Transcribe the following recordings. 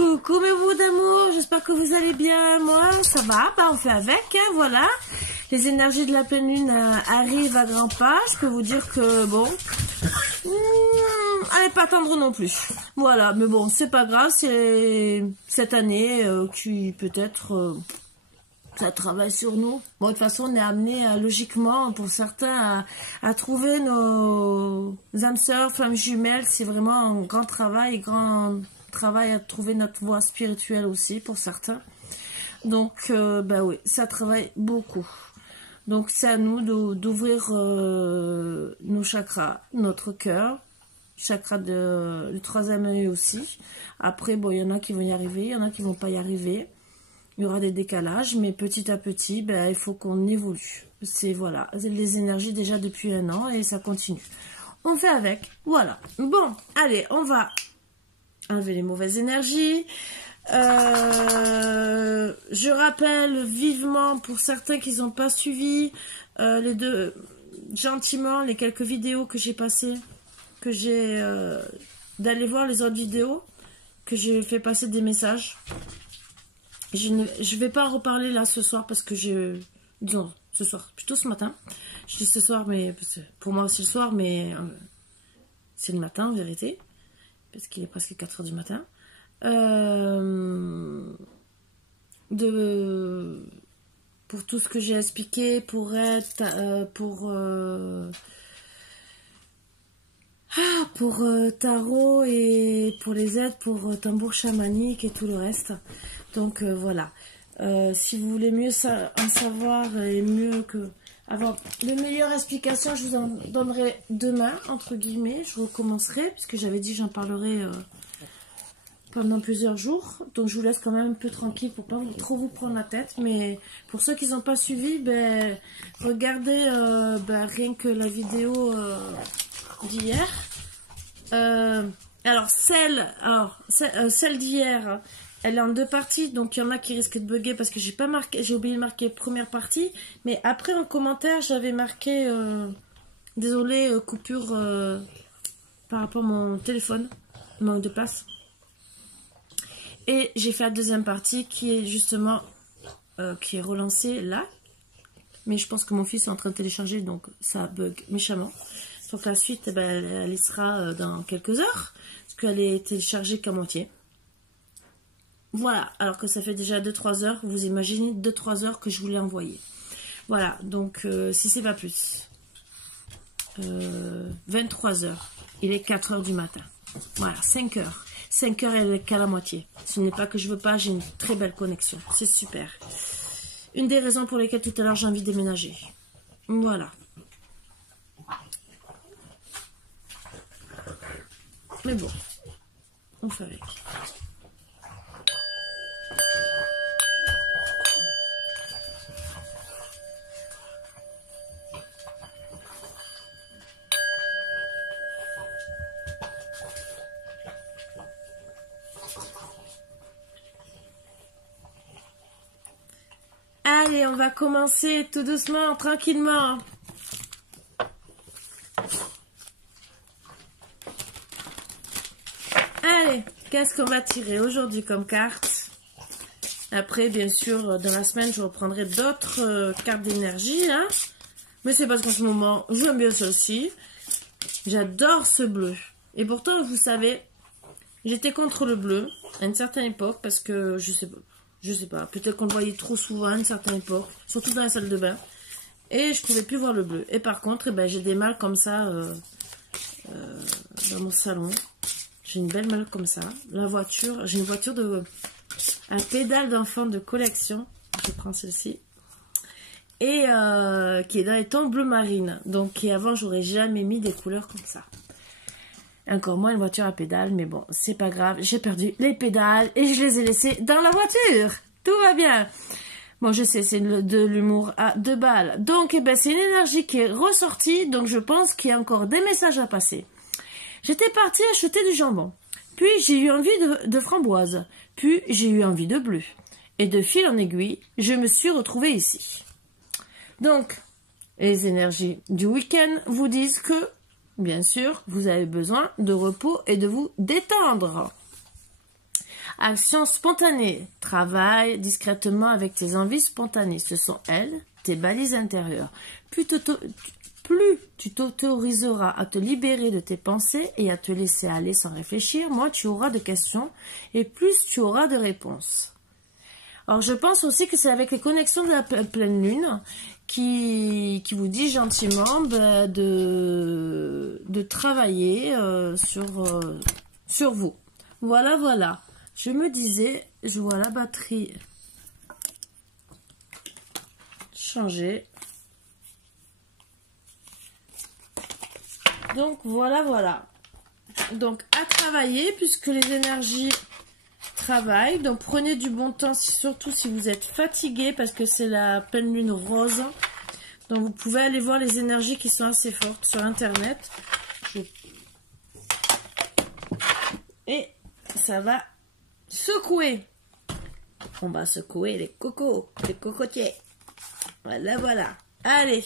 Coucou mes bouts d'amour, j'espère que vous allez bien. Moi ça va, on fait avec, hein, voilà. Les énergies de la pleine lune arrivent à grands pas. Je peux vous dire que bon, allez pas attendre non plus. Voilà, mais bon, c'est pas grave, c'est cette année qui peut-être ça travaille sur nous. Bon, de toute façon, on est amené logiquement, pour certains, à trouver nos âmes sœurs, femmes jumelles. C'est vraiment un grand travail à trouver notre voie spirituelle aussi, pour certains. Donc, ben oui, ça travaille beaucoup. Donc, c'est à nous d'ouvrir nos chakras, notre cœur, chakra du troisième œil aussi. Après, bon, il y en a qui vont y arriver, il y en a qui vont pas y arriver. Il y aura des décalages, mais petit à petit, ben, il faut qu'on évolue. C'est voilà, les énergies déjà depuis 1 an et ça continue. On fait avec, voilà. Bon, allez, on va enlever les mauvaises énergies. Je rappelle vivement pour certains qui n'ont pas suivi gentiment les quelques vidéos que j'ai passées, que j'ai d'aller voir les autres vidéos, que j'ai fait passer des messages. Je vais pas en reparler là ce soir parce que disons ce soir, plutôt ce matin. Je dis ce soir, mais pour moi aussi le soir, mais c'est le matin en vérité, parce qu'il est presque 4 h du matin. Pour tout ce que j'ai expliqué, pour tarot et pour les aides, pour tambour chamanique et tout le reste. Donc voilà, si vous voulez mieux en savoir et mieux avoir de meilleures explications, je vous en donnerai demain, entre guillemets, je recommencerai, puisque j'avais dit j'en parlerai pendant plusieurs jours. Donc je vous laisse quand même un peu tranquille pour pas trop vous prendre la tête. Mais pour ceux qui n'ont pas suivi, ben, regardez rien que la vidéo d'hier. Alors celle d'hier, elle est en 2 parties, donc il y en a qui risquent de bugger parce que j'ai oublié de marquer première partie, mais après en commentaire j'avais marqué désolé, coupure par rapport à mon téléphone, manque de place, et j'ai fait la deuxième partie qui est justement qui est relancée là, mais je pense que mon fils est en train de télécharger, donc ça bug méchamment. Donc la suite, eh ben, elle y sera dans quelques heures, parce qu'elle est téléchargée qu'à moitié. Voilà, alors que ça fait déjà 2-3 heures, vous imaginez 2-3 heures que je vous l'ai envoyé. Voilà, donc si c'est pas plus. 23 heures, il est 4 h du matin. Voilà, 5 heures. 5 heures, elle est qu'à la moitié. Ce n'est pas que je veux pas, j'ai une très belle connexion. C'est super. Une des raisons pour lesquelles tout à l'heure j'ai envie de déménager. Voilà. Mais bon, on fait avec. Allez, on va commencer tout doucement, tranquillement. Allez, qu'est-ce qu'on va tirer aujourd'hui comme carte? Après, bien sûr, dans la semaine, je reprendrai d'autres cartes d'énergie, hein. Mais c'est parce qu'en ce moment, j'aime bien ça aussi. J'adore ce bleu. Et pourtant, vous savez, j'étais contre le bleu à une certaine époque parce que, je sais pas, peut-être qu'on le voyait trop souvent à une certaine époque, surtout dans la salle de bain. Et je pouvais plus voir le bleu. Et par contre, eh ben, j'ai des malles comme ça dans mon salon. J'ai une belle malle comme ça. La voiture, j'ai une voiture à pédale d'enfant de collection. Je prends celle-ci. Et qui est dans les tons bleu marine. Donc, avant, j'aurais jamais mis des couleurs comme ça. Encore moins une voiture à pédale, mais bon, c'est pas grave. J'ai perdu les pédales et je les ai laissées dans la voiture. Tout va bien. Bon, je sais, c'est de l'humour à 2 balles. Donc, eh ben, c'est une énergie qui est ressortie. Donc, je pense qu'il y a encore des messages à passer. J'étais partie acheter du jambon. Puis, j'ai eu envie de framboise. Puis, j'ai eu envie de bleu. Et de fil en aiguille, je me suis retrouvée ici. Donc, les énergies du week-end vous disent que, bien sûr, vous avez besoin de repos et de vous détendre. Action spontanée. Travaille discrètement avec tes envies spontanées. Ce sont elles, tes balises intérieures. Plus tu t'autoriseras à te libérer de tes pensées et à te laisser aller sans réfléchir, moins tu auras de questions et plus tu auras de réponses. Alors je pense aussi que c'est avec les connexions de la pleine lune qui vous dit gentiment de travailler sur vous. Voilà, voilà. Je me disais, je vois la batterie changer. Donc voilà, voilà. Donc à travailler puisque les énergies travaillent. Donc prenez du bon temps, surtout si vous êtes fatigué parce que c'est la pleine lune rose. Donc vous pouvez aller voir les énergies qui sont assez fortes sur internet. Et ça va secouer. On va secouer les cocos, les cocotiers. Voilà, voilà. Allez.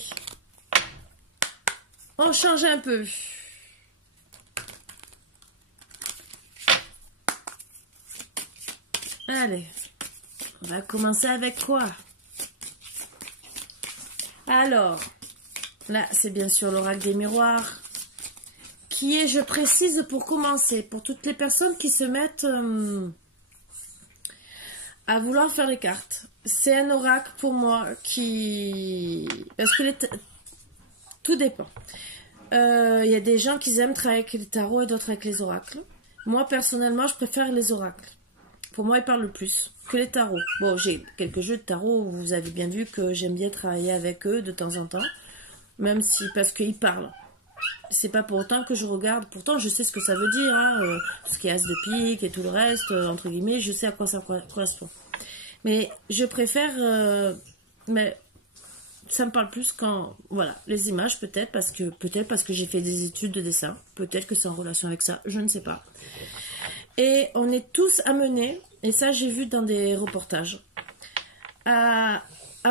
On change un peu. Allez. On va commencer avec quoi? Alors, là, c'est bien sûr l'oracle des miroirs. Qui est, je précise pour commencer, pour toutes les personnes qui se mettent à vouloir faire les cartes. C'est un oracle pour moi qui... Parce que tout dépend. Il y a des gens qui aiment travailler avec les tarots et d'autres avec les oracles. Moi, personnellement, je préfère les oracles. Pour moi, ils parlent le plus que les tarots. Bon, j'ai quelques jeux de tarot, vous avez bien vu que j'aime bien travailler avec eux de temps en temps. Même si, parce qu'ils parlent. C'est pas pour autant que je regarde. Pourtant, je sais ce que ça veut dire. Hein, ce qui est as de pique et tout le reste, entre guillemets, je sais à quoi ça correspond. Mais je préfère... mais ça me parle plus quand... Voilà, les images peut-être parce que j'ai fait des études de dessin. Peut-être que c'est en relation avec ça, je ne sais pas. Et on est tous amenés, et ça j'ai vu dans des reportages, à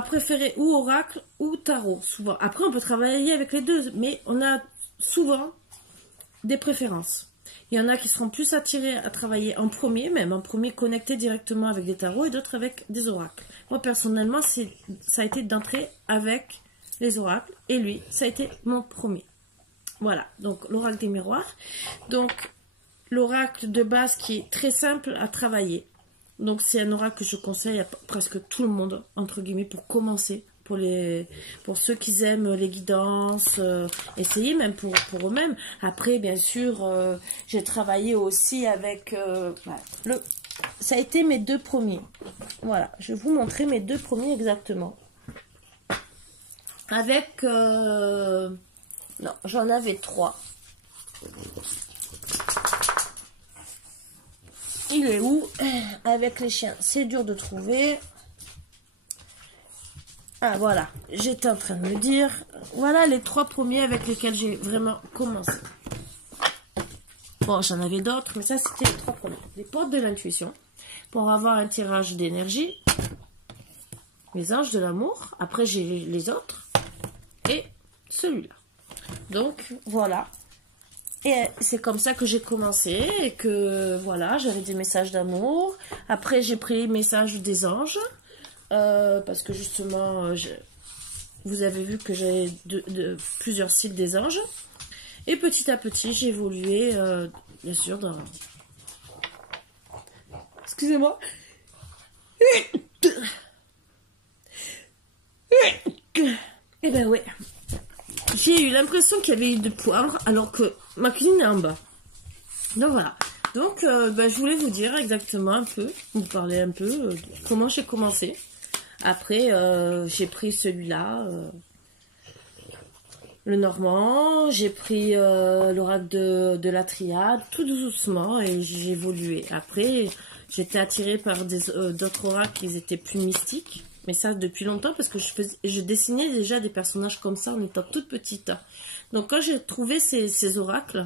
préférer ou oracle ou tarot, souvent. Après, on peut travailler avec les deux, mais on a souvent des préférences. Il y en a qui seront plus attirés à travailler en premier, même en premier connecté directement avec des tarots, et d'autres avec des oracles. Moi, personnellement, ça a été d'entrer avec les oracles, et lui, ça a été mon premier. Voilà, donc l'oracle des miroirs. Donc, l'oracle de base qui est très simple à travailler. Donc c'est un oracle que je conseille à presque tout le monde, entre guillemets, pour commencer. Pour ceux qui aiment les guidances, essayer même pour eux-mêmes. Après, bien sûr, j'ai travaillé aussi avec... ça a été mes deux premiers. Voilà, je vais vous montrer mes deux premiers exactement. Avec... non, j'en avais trois. Il est où? Avec les chiens, c'est dur de trouver. Ah, voilà. J'étais en train de me dire... Voilà les trois premiers avec lesquels j'ai vraiment commencé. Bon, j'en avais d'autres, mais ça, c'était les trois premiers. Les portes de l'intuition. Pour avoir un tirage d'énergie. Les anges de l'amour. Après, j'ai les autres. Et celui-là. Donc, voilà. Et c'est comme ça que j'ai commencé et que voilà, j'avais des messages d'amour. Après, j'ai pris les messages des anges parce que justement, vous avez vu que j'avais plusieurs cycles des anges. Et petit à petit, j'ai évolué, bien sûr, dans... Excusez-moi. Eh ben ouais. J'ai eu l'impression qu'il y avait eu de poivre alors que ma cuisine est en bas. Donc voilà. Donc je voulais vous dire exactement un peu, vous parler un peu de comment j'ai commencé. Après j'ai pris celui-là, le Normand, j'ai pris l'oracle de la Triade, tout doucement et j'ai évolué. Après j'étais attirée par d'autres oracles qui étaient plus mystiques. Mais ça depuis longtemps parce que je dessinais déjà des personnages comme ça en étant toute petite. Donc quand j'ai trouvé ces oracles,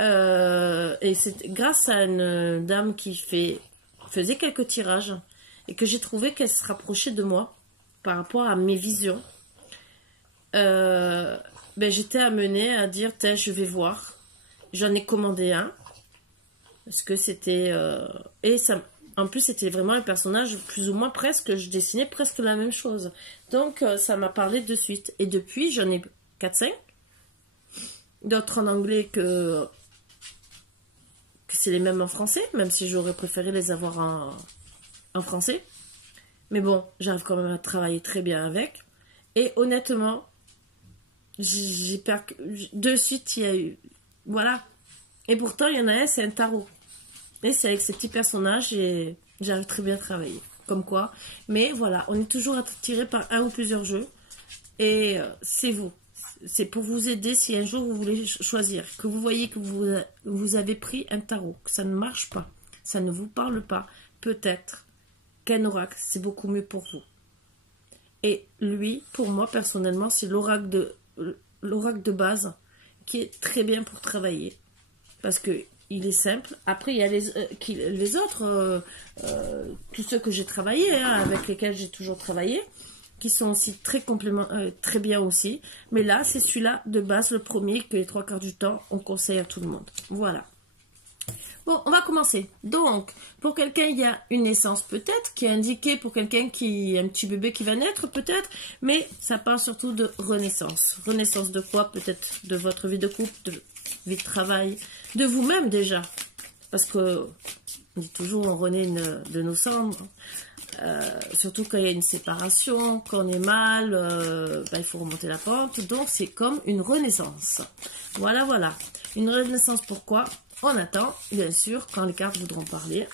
et c'est grâce à une dame qui faisait quelques tirages et que j'ai trouvé qu'elle se rapprochait de moi par rapport à mes visions, j'étais amenée à dire je vais voir. J'en ai commandé un Parce que c'était... et ça, en plus, c'était vraiment un personnage plus ou moins presque... Je dessinais presque la même chose. Donc, ça m'a parlé de suite. Et depuis, j'en ai 4-5. D'autres en anglais que c'est les mêmes en français. Même si j'aurais préféré les avoir en français. Mais bon, j'arrive quand même à travailler très bien avec. Et honnêtement, de suite, il y a eu... Voilà. Et pourtant, il y en a un, c'est un tarot. Et c'est avec ces petits personnages et j'arrive très bien à travailler. Comme quoi. Mais voilà, on est toujours attiré par un ou plusieurs jeux. Et c'est vous. C'est pour vous aider si un jour vous voulez choisir. Que vous voyez que vous avez pris un tarot. Que ça ne marche pas. Ça ne vous parle pas. Peut-être qu'un oracle, c'est beaucoup mieux pour vous. Et lui, pour moi, personnellement, c'est l'oracle de base qui est très bien pour travailler. Parce que il est simple. Après, il y a les autres, tous ceux que j'ai travaillé, hein, avec lesquels j'ai toujours travaillé, qui sont aussi très bien aussi. Mais là, c'est celui-là de base, le premier, que les 3/4 du temps, on conseille à tout le monde. Voilà. Bon, on va commencer. Donc, pour quelqu'un, il y a une naissance peut-être, qui est indiquée pour quelqu'un qui a un petit bébé qui va naître peut-être, mais ça parle surtout de renaissance. Renaissance de quoi? Peut-être de votre vie de couple, de vie de travail, de vous-même déjà. Parce que, on dit toujours, on renaît de nos cendres. Surtout quand il y a une séparation, quand on est mal, il faut remonter la pente. Donc, c'est comme une renaissance. Voilà, voilà. Une renaissance, pourquoi? On attend, bien sûr, quand les cartes voudront parler.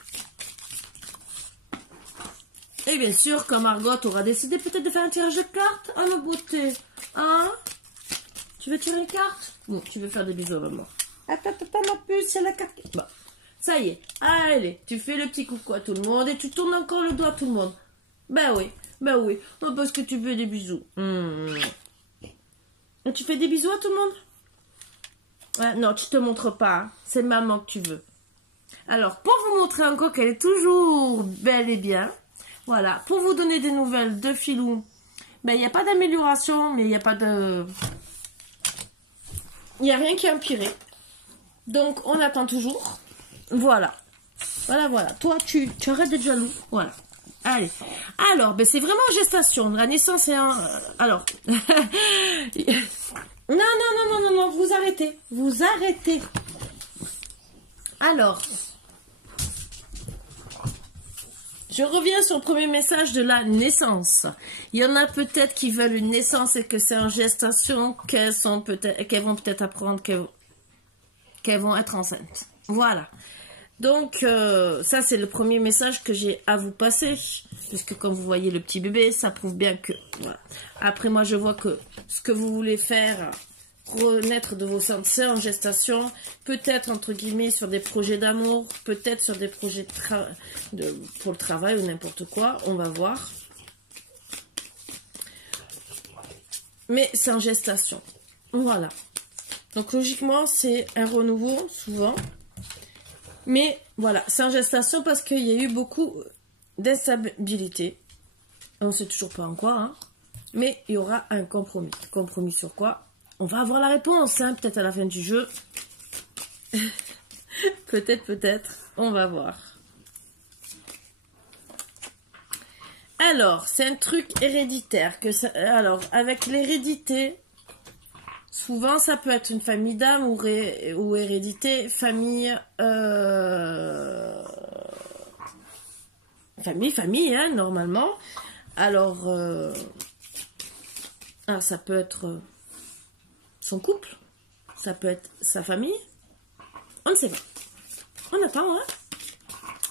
Et bien sûr, quand Margot aura décidé peut-être de faire un tirage de cartes. Oh, ma beauté. Hein? Tu veux tirer une carte? Bon, tu veux faire des bisous à maman. Attends, ma puce, c'est la carte. Bon, ça y est. Allez, tu fais le petit coucou à tout le monde et tu tournes encore le doigt à tout le monde. Ben oui, ben oui. Oh, parce que tu veux des bisous. Et tu fais des bisous à tout le monde? Ouais, non, tu te montres pas. Hein. C'est maman que tu veux. Alors, pour vous montrer encore qu'elle est toujours belle et bien, voilà, pour vous donner des nouvelles de Filou, ben, il n'y a pas d'amélioration, mais il n'y a pas de... Il n'y a rien qui a empiré. Donc, on attend toujours. Voilà. Voilà, voilà. Toi, tu arrêtes d'être jaloux. Voilà. Allez. Alors, ben, c'est vraiment en gestation. La naissance est en... alors... Non, vous arrêtez. Vous arrêtez. Alors, je reviens sur le premier message de la naissance. Il y en a peut-être qui veulent une naissance et que c'est en gestation, qu'elles vont peut-être apprendre qu'elles vont être enceintes. Voilà. Donc, ça, c'est le premier message que j'ai à vous passer. Puisque, comme vous voyez, le petit bébé, ça prouve bien que... Voilà. Après, moi, je vois que ce que vous voulez faire, renaître de vos cendres, c'est en gestation. Peut-être, entre guillemets, sur des projets d'amour. Peut-être sur des projets pour le travail ou n'importe quoi. On va voir. Mais c'est en gestation. Voilà. Donc, logiquement, c'est un renouveau, souvent. Mais voilà, c'est en gestation parce qu'il y a eu beaucoup d'instabilité. On ne sait toujours pas en quoi, hein. Mais il y aura un compromis. Compromis sur quoi? On va avoir la réponse, hein, peut-être à la fin du jeu. peut-être, on va voir. Alors, c'est un truc héréditaire. Alors, avec l'hérédité... Souvent, ça peut être une famille d'âme ou hérédité, famille, hein, normalement. Alors, ça peut être son couple, ça peut être sa famille, on ne sait pas. On attend, hein.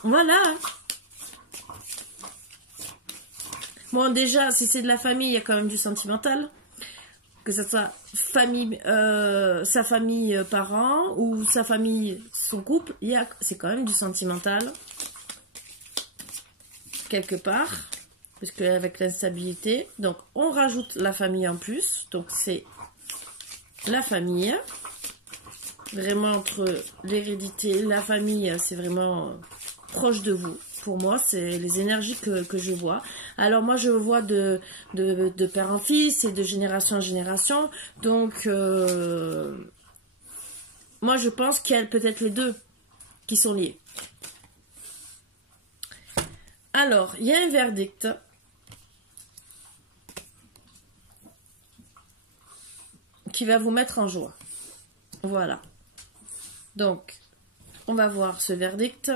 Voilà. Bon, déjà, si c'est de la famille, il y a quand même du sentimental. Que ce soit famille, sa famille parents ou sa famille, son couple, c'est quand même du sentimental. Quelque part. Puisque avec l'instabilité. Donc, on rajoute la famille en plus. Donc, c'est la famille. Vraiment, entre l'hérédité et la famille, c'est vraiment proche de vous. Pour moi, c'est les énergies que je vois. Alors moi, je vois de père en fils et de génération en génération. Donc, moi, je pense qu'il y a peut-être les deux. qui sont liés. Alors, il y a un verdict qui va vous mettre en joie. Voilà. Donc, on va voir ce verdict.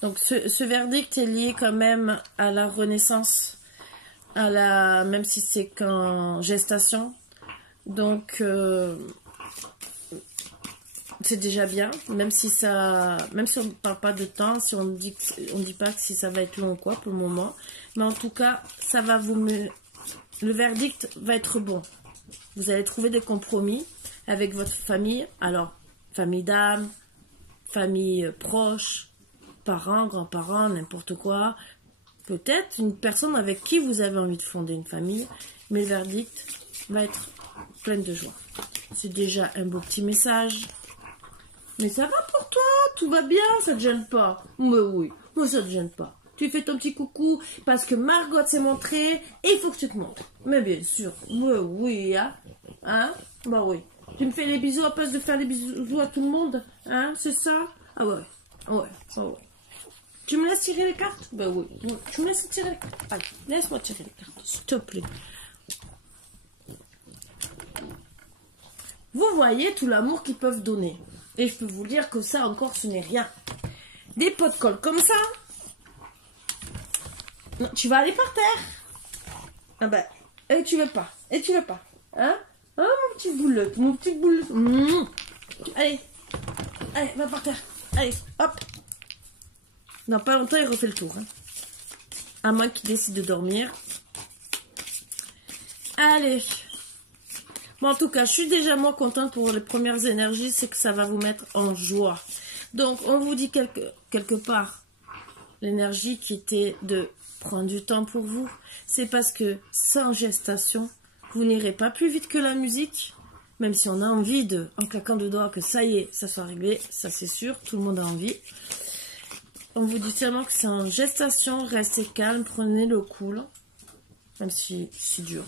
Donc, ce verdict est lié quand même à la renaissance, même si c'est qu'en gestation. Donc, c'est déjà bien, même si on ne parle pas de temps, si on dit pas que si ça va être long ou quoi pour le moment. Mais en tout cas, ça va le verdict va être bon. Vous allez trouver des compromis avec votre famille. Alors, famille d'âme, famille proche, parents, grands-parents, n'importe quoi. Peut-être une personne avec qui vous avez envie de fonder une famille. Mais le verdict va être plein de joie. C'est déjà un beau petit message. Mais ça va pour toi, tout va bien, ça te gêne pas. Mais oui, moi ça te gêne pas. Tu fais ton petit coucou parce que Margot s'est montrée et il faut que tu te montres. Mais bien sûr, oui, hein, bah oui. Tu me fais les bisous à place de faire les bisous à tout le monde, hein, c'est ça? Ah ouais, ouais. Tu me laisses tirer les cartes? Bah oui, tu me laisses tirer les cartes. Allez, laisse-moi tirer les cartes, s'il te plaît. Vous voyez tout l'amour qu'ils peuvent donner. Et je peux vous dire que ça encore, ce n'est rien. Des pots de colle comme ça. Non, tu vas aller par terre. Ah ben, et tu veux pas. Hein? Oh, mon petit bouleute. Allez, va par terre. Allez, hop. Dans pas longtemps, il refait le tour. Hein. À moins qu'il décide de dormir. Allez. Bon, en tout cas, je suis déjà moins contente pour les premières énergies, c'est que ça va vous mettre en joie. Donc, on vous dit quelque part, l'énergie qui était de prendre du temps pour vous, c'est parce que sans gestation, vous n'irez pas plus vite que la musique, même si on a envie en claquant de doigts, que ça y est, ça soit réglé, ça c'est sûr, tout le monde a envie. On vous dit seulement que c'est en gestation, restez calme, prenez le cool, même si c'est dur.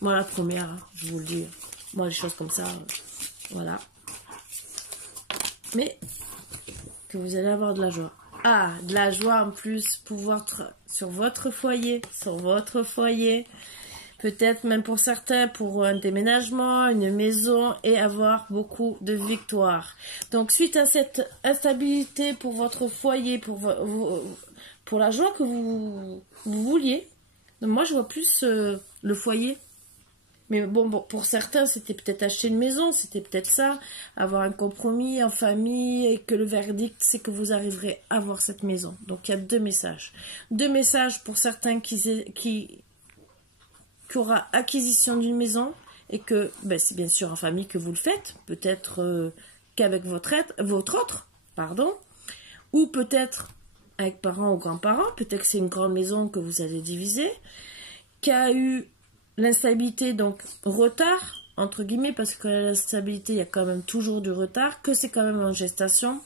Moi, la première, hein, je vous le dis. Moi, les choses comme ça, voilà. Mais que vous allez avoir de la joie. Ah, de la joie en plus, pouvoir sur votre foyer. Peut-être même pour certains, pour un déménagement, une maison et avoir beaucoup de victoires. Donc, suite à cette instabilité pour votre foyer, pour la joie que vous vouliez, donc moi, je vois plus le foyer. Mais bon, pour certains, c'était peut-être acheter une maison, c'était peut-être ça, avoir un compromis en famille, et que le verdict, c'est que vous arriverez à avoir cette maison. Donc, il y a deux messages. Deux messages pour certains qui aura acquisition d'une maison, et que, ben, c'est bien sûr en famille que vous le faites, peut-être qu'avec votre autre, ou peut-être avec parents ou grands-parents, peut-être que c'est une grande maison que vous allez diviser, qui a eu l'instabilité, donc retard, entre guillemets, parce que l'instabilité, il y a quand même toujours du retard, que c'est quand même en gestation.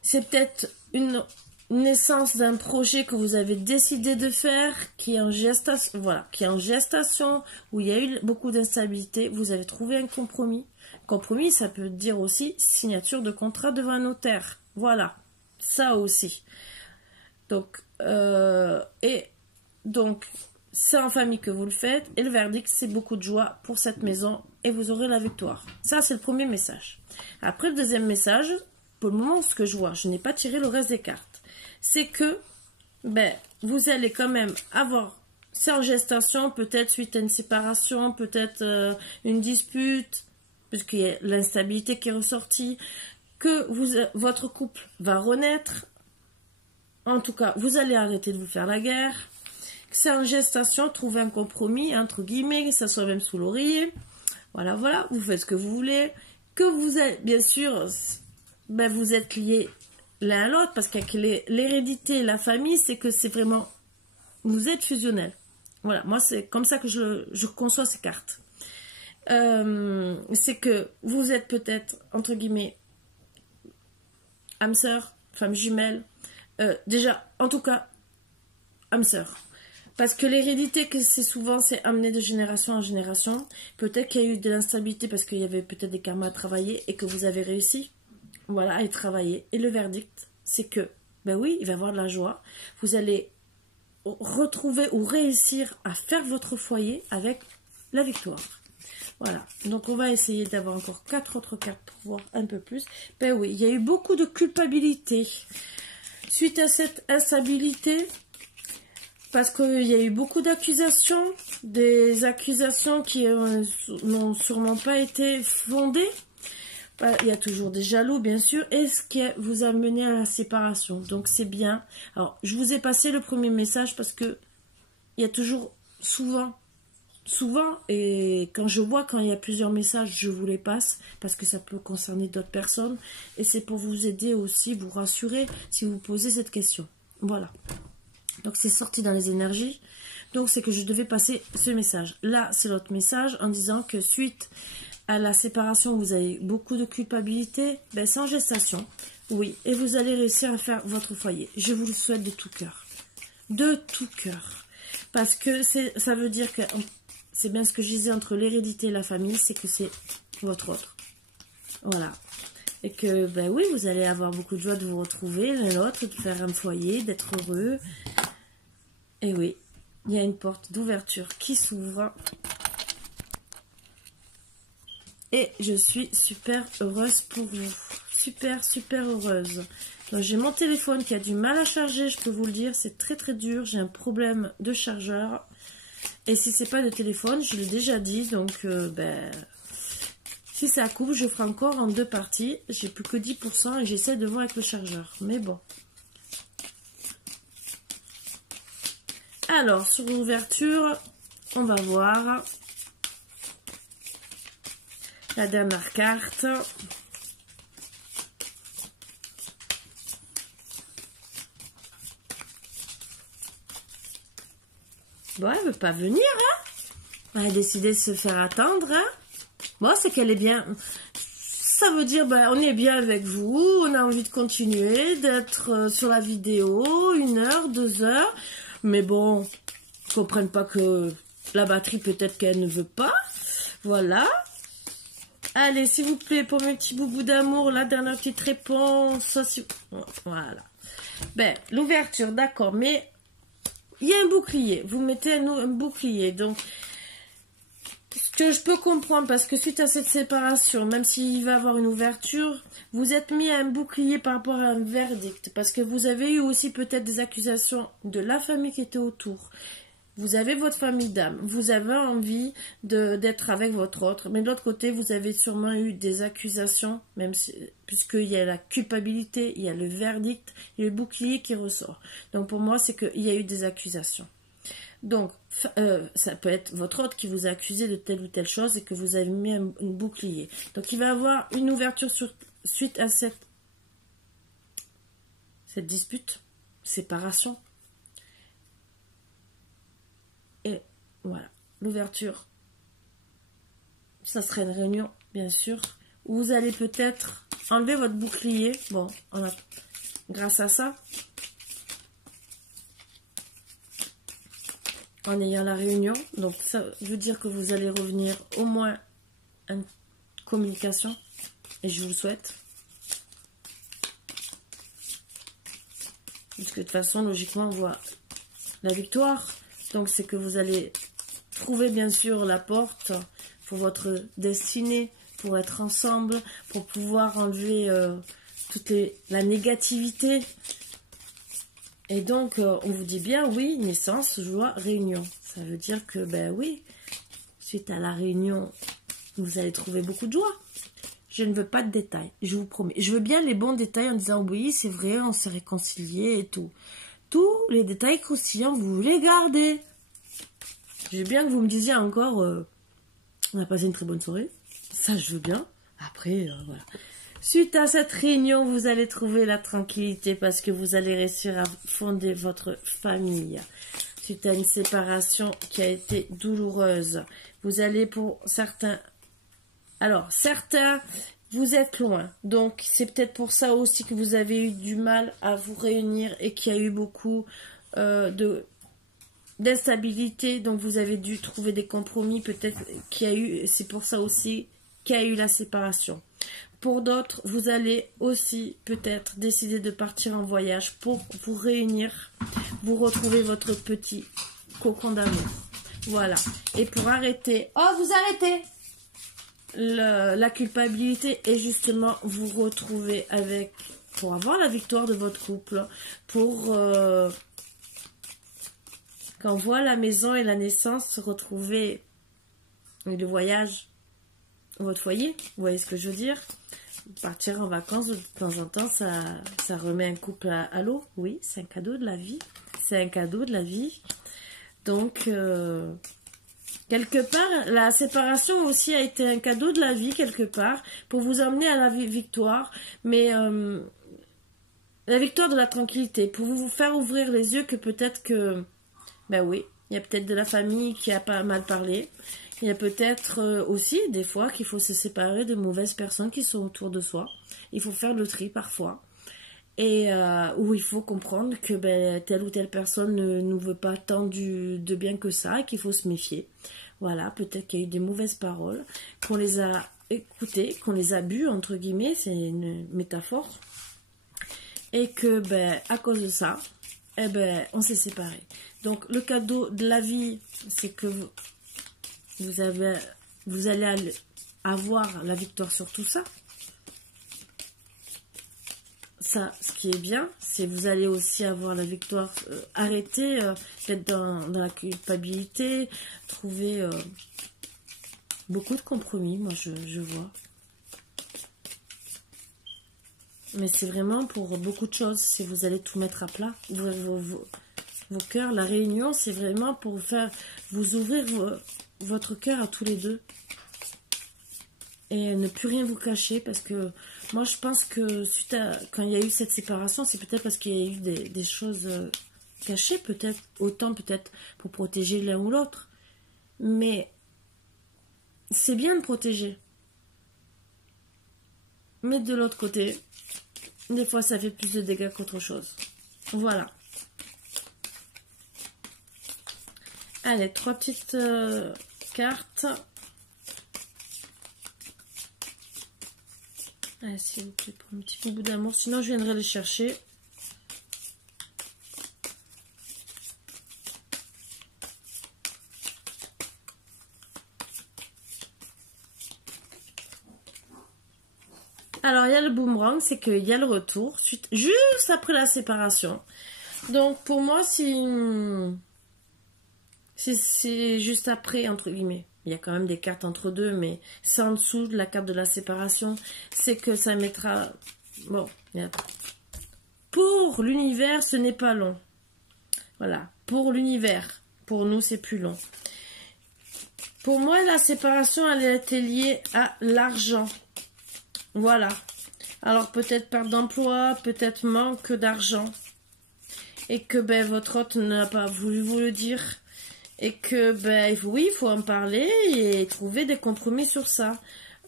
C'est peut-être une naissance d'un projet que vous avez décidé de faire, qui est en gestation, voilà, où il y a eu beaucoup d'instabilité, vous avez trouvé un compromis. Compromis, ça peut dire aussi signature de contrat devant un notaire. Voilà, ça aussi. Donc, c'est en famille que vous le faites, et le verdict, c'est beaucoup de joie pour cette maison, et vous aurez la victoire. Ça, c'est le premier message. Après, le deuxième message, pour le moment, ce que je vois, je n'ai pas tiré le reste des cartes, c'est que, ben, vous allez quand même avoir, c'est en gestation, peut-être suite à une séparation, peut-être une dispute, puisqu'il y a l'instabilité qui est ressortie, que votre couple va renaître. En tout cas, vous allez arrêter de vous faire la guerre. C'est en gestation, trouver un compromis, entre guillemets, que ça soit même sous l'oreiller. Voilà, vous faites ce que vous voulez. Que vous êtes, bien sûr, ben vous êtes liés l'un à l'autre, parce qu'avec l'hérédité, la famille, c'est que c'est vraiment, vous êtes fusionnels. Voilà, moi c'est comme ça que je conçois ces cartes. C'est que vous êtes peut-être, entre guillemets, âme sœur, femme jumelle, déjà, en tout cas, âme sœur. Parce que l'hérédité, que c'est souvent, c'est amené de génération en génération. Peut-être qu'il y a eu de l'instabilité parce qu'il y avait peut-être des karmas à travailler et que vous avez réussi. voilà, et travailler. Et le verdict, c'est que, ben oui, il va y avoir de la joie. Vous allez retrouver ou réussir à faire votre foyer avec la victoire. Voilà, donc on va essayer d'avoir encore 4 autres cartes pour voir un peu plus. Ben oui, il y a eu beaucoup de culpabilité suite à cette instabilité, parce qu'il y a eu beaucoup d'accusations, des accusations qui n'ont sûrement pas été fondées. Il y a toujours des jaloux, bien sûr, et ce qui vous a mené à la séparation. Donc, c'est bien. Alors, je vous ai passé le premier message parce que il y a toujours, souvent, et quand il y a plusieurs messages, je vous les passe parce que ça peut concerner d'autres personnes. Et c'est pour vous aider aussi, vous rassurer si vous posez cette question. Voilà. Donc, c'est sorti dans les énergies. Donc, c'est que je devais passer ce message. Là, c'est l'autre message en disant que suite à la séparation, vous avez beaucoup de culpabilité, ben, sans gestation, oui, et vous allez réussir à faire votre foyer. Je vous le souhaite de tout cœur. De tout cœur. Parce que ça veut dire que, c'est bien ce que je disais entre l'hérédité et la famille, c'est que c'est votre autre. Voilà. Et que, ben oui, vous allez avoir beaucoup de joie de vous retrouver l'un l'autre, de faire un foyer, d'être heureux. Et oui, il y a une porte d'ouverture qui s'ouvre. Et je suis super heureuse pour vous. Super, super heureuse. Donc j'ai mon téléphone qui a du mal à charger, je peux vous le dire. C'est très très dur. J'ai un problème de chargeur. Et si c'est pas de téléphone, je l'ai déjà dit. Donc si ça coupe, je ferai encore en 2 parties. J'ai plus que 10% et j'essaie de voir avec le chargeur. Mais bon. Alors, sur l'ouverture, on va voir la dernière carte. Bon, elle veut pas venir, hein. Elle a décidé de se faire attendre, hein. Bon, c'est qu'elle est bien. Ça veut dire, ben, on est bien avec vous, on a envie de continuer, d'être sur la vidéo, 1 heure, 2 heures. Mais bon, ils comprennent pas que la batterie, peut-être qu'elle ne veut pas. Voilà. Allez, s'il vous plaît, pour mes petits boubous d'amour, la dernière petite réponse. Voilà. Ben, l'ouverture, d'accord, mais il y a un bouclier. Vous mettez un bouclier. Donc, ce que je peux comprendre, parce que suite à cette séparation, même s'il va y avoir une ouverture, vous êtes mis à un bouclier par rapport à un verdict. Parce que vous avez eu aussi peut-être des accusations de la famille qui était autour. Vous avez votre famille d'âme, vous avez envie d'être avec votre autre, mais de l'autre côté, vous avez sûrement eu des accusations, même si, puisqu'il y a la culpabilité, il y a le verdict, et le bouclier qui ressort. Donc pour moi, c'est qu'il y a eu des accusations. Donc, ça peut être votre autre qui vous a accusé de telle ou telle chose et que vous avez mis un bouclier. Donc il va y avoir une ouverture suite à cette dispute, séparation. Et voilà, l'ouverture, ça serait une réunion, bien sûr, où vous allez peut-être enlever votre bouclier. Bon, grâce à ça, en ayant la réunion, donc ça veut dire que vous allez revenir au moins en communication, et je vous le souhaite. Parce que de toute façon, logiquement, on voit la victoire. Donc, c'est que vous allez trouver, bien sûr, la porte pour votre destinée, pour être ensemble, pour pouvoir enlever toute la négativité. Et donc, on vous dit bien, oui, naissance, joie, réunion. Ça veut dire que, ben oui, suite à la réunion, vous allez trouver beaucoup de joie. Je ne veux pas de détails, je vous promets. Je veux bien les bons détails en disant, oui, c'est vrai, on s'est réconciliés et tout. Tous les détails croustillants, vous les gardez. Je veux bien que vous me disiez encore, on a passé une très bonne soirée. Ça, je veux bien. Après, voilà. Suite à cette réunion, vous allez trouver la tranquillité parce que vous allez réussir à fonder votre famille. Suite à une séparation qui a été douloureuse. Vous allez pour certains... Alors, certains, vous êtes loin. Donc, c'est peut-être pour ça aussi que vous avez eu du mal à vous réunir et qu'il y a eu beaucoup d'instabilité. Donc, vous avez dû trouver des compromis. Peut-être qu'il y a eu... C'est pour ça aussi qu'il y a eu la séparation. Pour d'autres, vous allez aussi peut-être décider de partir en voyage pour vous réunir, vous retrouver votre petit cocon d'amour. Voilà. Et pour arrêter... Oh, vous arrêtez la culpabilité et justement vous retrouver avec... Pour avoir la victoire de votre couple, pour... quand on voit la maison et la naissance se retrouver... Et le voyage, votre foyer, vous voyez ce que je veux dire? Partir en vacances de temps en temps, ça remet un couple à l'eau. Oui, c'est un cadeau de la vie. C'est un cadeau de la vie. Donc, quelque part, la séparation aussi a été un cadeau de la vie, quelque part, pour vous emmener à la victoire. Mais la victoire de la tranquillité, pour vous faire ouvrir les yeux que peut-être que... Ben oui, il y a peut-être de la famille qui a pas mal parlé. Il y a peut-être aussi des fois qu'il faut se séparer de mauvaises personnes qui sont autour de soi. Il faut faire le tri parfois. Et où il faut comprendre que ben, telle ou telle personne ne nous veut pas tant de bien que ça et qu'il faut se méfier. Voilà, peut-être qu'il y a eu des mauvaises paroles, qu'on les a écoutées, qu'on les a bues, entre guillemets, c'est une métaphore. Et que ben, à cause de ça, eh ben, on s'est séparés. Donc le cadeau de la vie, c'est que vous allez avoir la victoire sur tout ça. Ça, ce qui est bien, c'est que vous allez aussi avoir la victoire. Arrêter d'être dans la culpabilité, trouver beaucoup de compromis, moi je vois. Mais c'est vraiment pour beaucoup de choses, c'est vous allez tout mettre à plat. Vos cœurs, la réunion, c'est vraiment pour vous ouvrir votre cœur à tous les deux. Et ne plus rien vous cacher, parce que moi je pense que quand il y a eu cette séparation, c'est peut-être parce qu'il y a eu des choses cachées, peut-être, autant peut-être pour protéger l'un ou l'autre. Mais c'est bien de protéger. Mais de l'autre côté, des fois ça fait plus de dégâts qu'autre chose. Voilà. Allez, 3 petites cartes. Allez, s'il vous plaît, pour un petit bout d'amour. Sinon, je viendrai les chercher. Alors, il y a le boomerang, c'est qu'il y a le retour, juste après la séparation. Donc, pour moi, c'est juste après, entre guillemets. Il y a quand même des cartes entre deux, mais c'est en dessous de la carte de la séparation. C'est que ça mettra... Bon, pour l'univers, ce n'est pas long. Voilà, pour l'univers. Pour nous, c'est plus long. Pour moi, la séparation, elle a été liée à l'argent. Voilà. Alors, peut-être perte d'emploi, peut-être manque d'argent. Et que ben, votre hôte n'a pas voulu vous le dire. Et que, ben, oui, il faut en parler et trouver des compromis sur ça.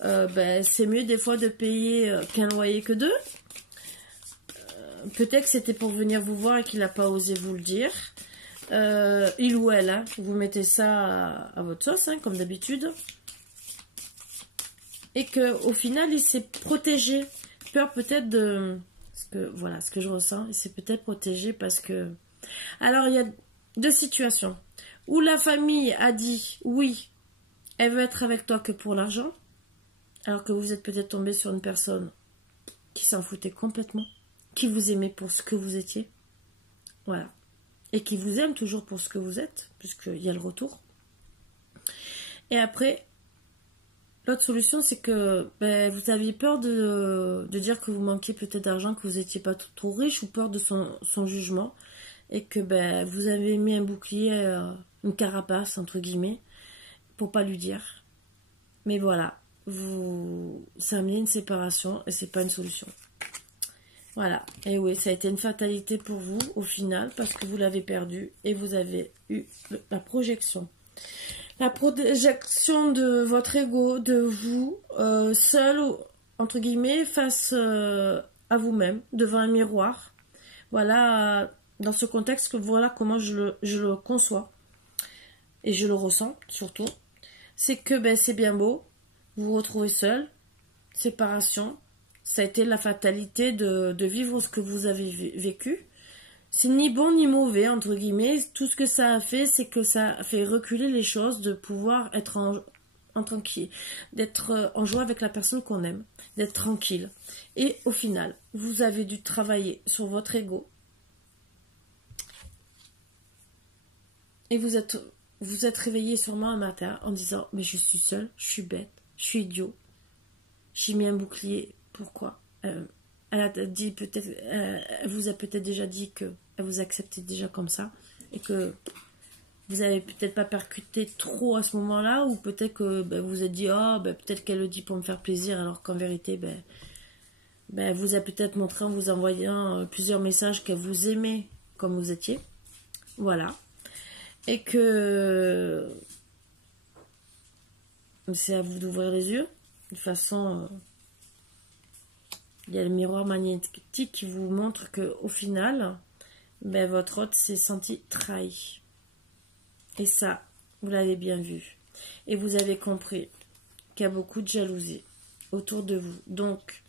Ben, c'est mieux des fois de payer qu'un loyer que deux. Peut-être que c'était pour venir vous voir et qu'il n'a pas osé vous le dire. Il ou elle, hein, vous mettez ça à votre sauce, hein, comme d'habitude. Et qu'au final, il s'est protégé. Peur peut-être de... Voilà, ce que je ressens. Il s'est peut-être protégé parce que... Alors, il y a deux situations. Où la famille a dit oui, elle veut être avec toi que pour l'argent, alors que vous êtes peut-être tombé sur une personne qui s'en foutait complètement, qui vous aimait pour ce que vous étiez, voilà, et qui vous aime toujours pour ce que vous êtes, puisqu'il y a le retour. Et après, l'autre solution, c'est que ben, vous aviez peur de dire que vous manquiez peut-être d'argent, que vous n'étiez pas trop riche, ou peur de son jugement, et que ben, vous avez mis un bouclier... une carapace, entre guillemets, pour pas lui dire. Mais voilà, ça a amené une séparation et c'est pas une solution. Voilà, et oui, ça a été une fatalité pour vous, au final, parce que vous l'avez perdu et vous avez eu la projection. La projection de votre ego, de vous, seul, entre guillemets, face à vous-même, devant un miroir. Voilà, dans ce contexte, voilà comment je le conçois. Et je le ressens, surtout. C'est que ben, c'est bien beau. Vous vous retrouvez seul. séparation. Ça a été la fatalité de vivre ce que vous avez vécu. C'est ni bon ni mauvais, entre guillemets. Tout ce que ça a fait, c'est que ça a fait reculer les choses, de pouvoir être en tranquille, d'être en joie avec la personne qu'on aime, d'être tranquille. Et au final, vous avez dû travailler sur votre ego. Et vous êtes réveillé sûrement un matin en disant « Mais je suis seule, je suis bête, je suis idiot. J'ai mis un bouclier, pourquoi ?» Elle a dit peut-être, elle vous a peut-être déjà dit que elle vous acceptait déjà comme ça et que vous avez peut-être pas percuté trop à ce moment-là, ou peut-être que vous vous êtes dit peut-être qu'elle le dit pour me faire plaisir, alors qu'en vérité elle vous a peut-être montré en vous envoyant plusieurs messages qu'elle vous aimait comme vous étiez, voilà, et que c'est à vous d'ouvrir les yeux. De toute façon, il y a le miroir magnétique qui vous montre que au final, votre hôte s'est senti trahi. Et ça, vous l'avez bien vu. Et vous avez compris qu'il y a beaucoup de jalousie autour de vous. Donc,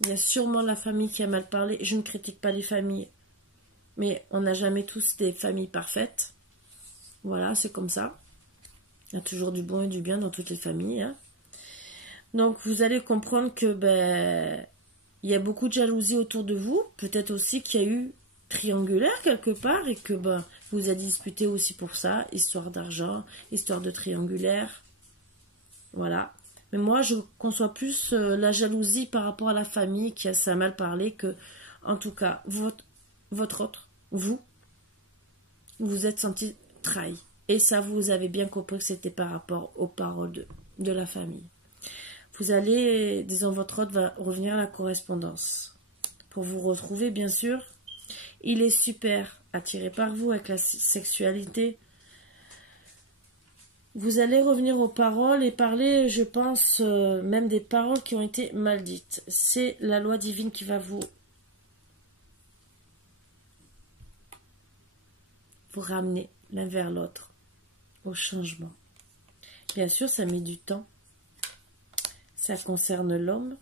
il y a sûrement la famille qui a mal parlé. Je ne critique pas les familles, mais on n'a jamais tous des familles parfaites. Voilà, c'est comme ça. Il y a toujours du bon et du bien dans toutes les familles, hein. Donc, vous allez comprendre que il y a beaucoup de jalousie autour de vous. Peut-être aussi qu'il y a eu triangulaire quelque part et que vous avez disputé aussi pour ça, histoire d'argent, histoire de triangulaire. Voilà. Mais moi, je conçois plus la jalousie par rapport à la famille qui a ça mal parlé que, en tout cas, votre autre, vous êtes senti trahi. Et ça, vous avez bien compris que c'était par rapport aux paroles de la famille. Vous allez, disons, votre hôte va revenir à la correspondance. Pour vous retrouver, bien sûr. Il est super attiré par vous avec la sexualité. Vous allez revenir aux paroles et parler, je pense, même des paroles qui ont été mal dites. C'est la loi divine qui va vous ramener l'un vers l'autre au changement. Bien sûr, ça met du temps. Ça concerne l'homme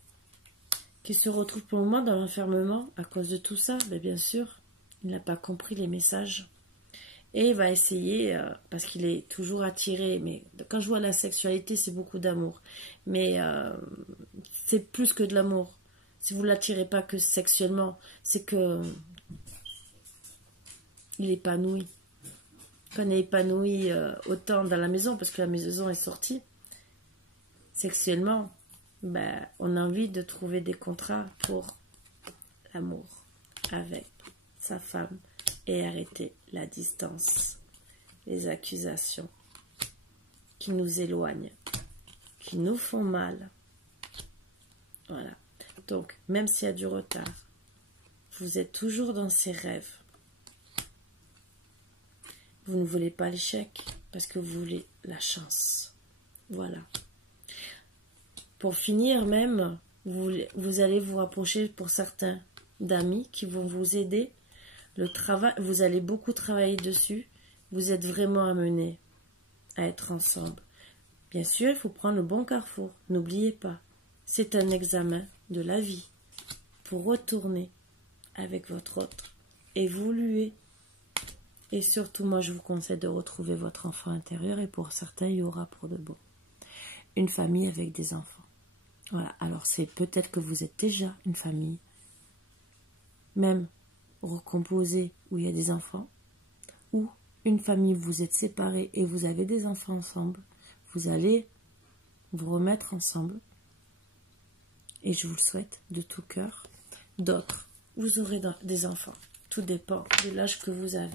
qui se retrouve pour le moment dans l'enfermement à cause de tout ça. Bien sûr, il n'a pas compris les messages. Et il va essayer, parce qu'il est toujours attiré. Mais quand je vois la sexualité, c'est beaucoup d'amour. Mais c'est plus que de l'amour. Si vous ne l'attirez pas que sexuellement, c'est que il est épanoui. Quand on est épanoui autant dans la maison, parce que la maison est sortie, sexuellement, on a envie de trouver des contrats pour l'amour avec sa femme et arrêter la distance, les accusations qui nous éloignent, qui nous font mal. Voilà. Donc, même s'il y a du retard, vous êtes toujours dans ces rêves. Vous ne voulez pas l'échec parce que vous voulez la chance. Voilà. Pour finir même, vous allez vous rapprocher pour certains d'amis qui vont vous aider. Le travail, vous allez beaucoup travailler dessus. Vous êtes vraiment amenés à être ensemble. Bien sûr, il faut prendre le bon carrefour. N'oubliez pas, c'est un examen de la vie pour retourner avec votre autre, évoluer. Et surtout, moi, je vous conseille de retrouver votre enfant intérieur. Et pour certains, il y aura pour de bon une famille avec des enfants. Voilà, alors c'est peut-être que vous êtes déjà une famille, même recomposée où il y a des enfants, ou une famille où vous êtes séparés et vous avez des enfants ensemble. Vous allez vous remettre ensemble, et je vous le souhaite de tout cœur. D'autres, vous aurez des enfants. Tout dépend de l'âge que vous avez.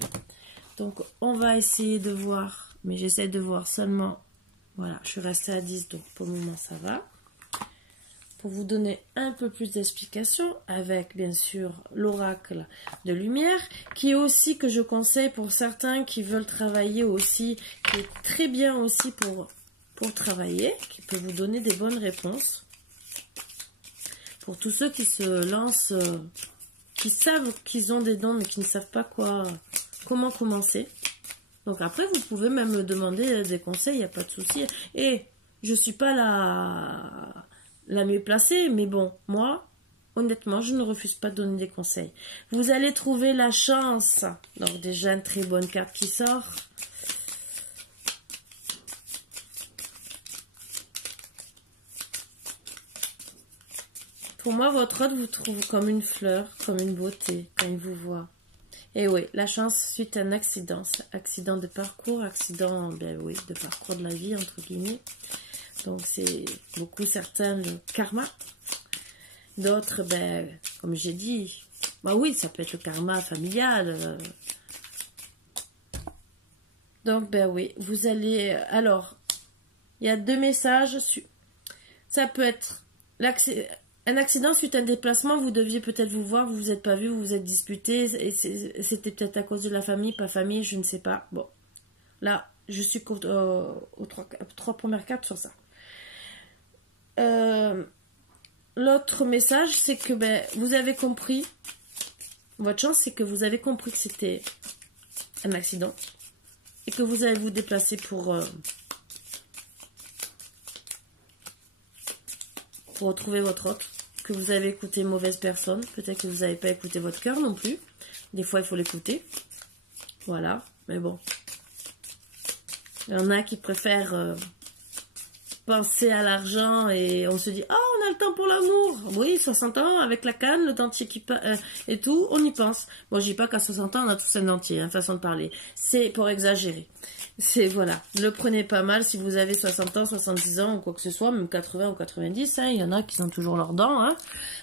Donc, on va essayer de voir, mais j'essaie de voir seulement, voilà, je suis restée à 10, donc pour le moment ça va. Pour vous donner un peu plus d'explications, avec bien sûr l'oracle de lumière, qui est aussi que je conseille pour certains qui veulent travailler aussi, qui est très bien aussi pour travailler, qui peut vous donner des bonnes réponses. Pour tous ceux qui se lancent, qui savent qu'ils ont des dons, mais qui ne savent pas comment commencer. Donc après, vous pouvez même me demander des conseils, il n'y a pas de souci. Et je ne suis pas la mieux placée, mais bon, moi, honnêtement, je ne refuse pas de donner des conseils. Vous allez trouver la chance. Donc déjà, une très bonne carte qui sort. Pour moi, votre hôte vous trouve comme une fleur, comme une beauté, quand il vous voit. Et oui, la chance suite à un accident. Accident de parcours, accident, ben oui, de parcours de la vie, entre guillemets. Donc, c'est beaucoup certains le karma. D'autres, ben, comme j'ai dit, bah oui, ça peut être le karma familial. Donc, ben oui, vous allez... Alors, il y a 2 messages. Ça peut être un accident suite à un déplacement. Vous deviez peut-être vous voir, vous vous êtes pas vu, vous vous êtes disputé. Et c'était peut-être à cause de la famille, pas famille, je ne sais pas. Bon, là, je suis aux 3 premières cartes sur ça. L'autre message, c'est que ben, vous avez compris. Votre chance, c'est que vous avez compris que c'était un accident. Et que vous allez vous déplacer pour retrouver votre hôte. Que vous avez écouté une mauvaise personne. Peut-être que vous n'avez pas écouté votre cœur non plus. Des fois, il faut l'écouter. Voilà. Mais bon. Il y en a qui préfèrent penser à l'argent et on se dit « Oh, on a le temps pour l'amour !» Oui, 60 ans, avec la canne, le dentier et tout, on y pense. Bon, je dis pas qu'à 60 ans, on a tous un dentier, hein, façon de parler. C'est pour exagérer. C'est, voilà. Le prenez pas mal si vous avez 60 ans, 70 ans ou quoi que ce soit, même 80 ou 90. Hein, il y en a qui ont toujours leurs dents. Hein.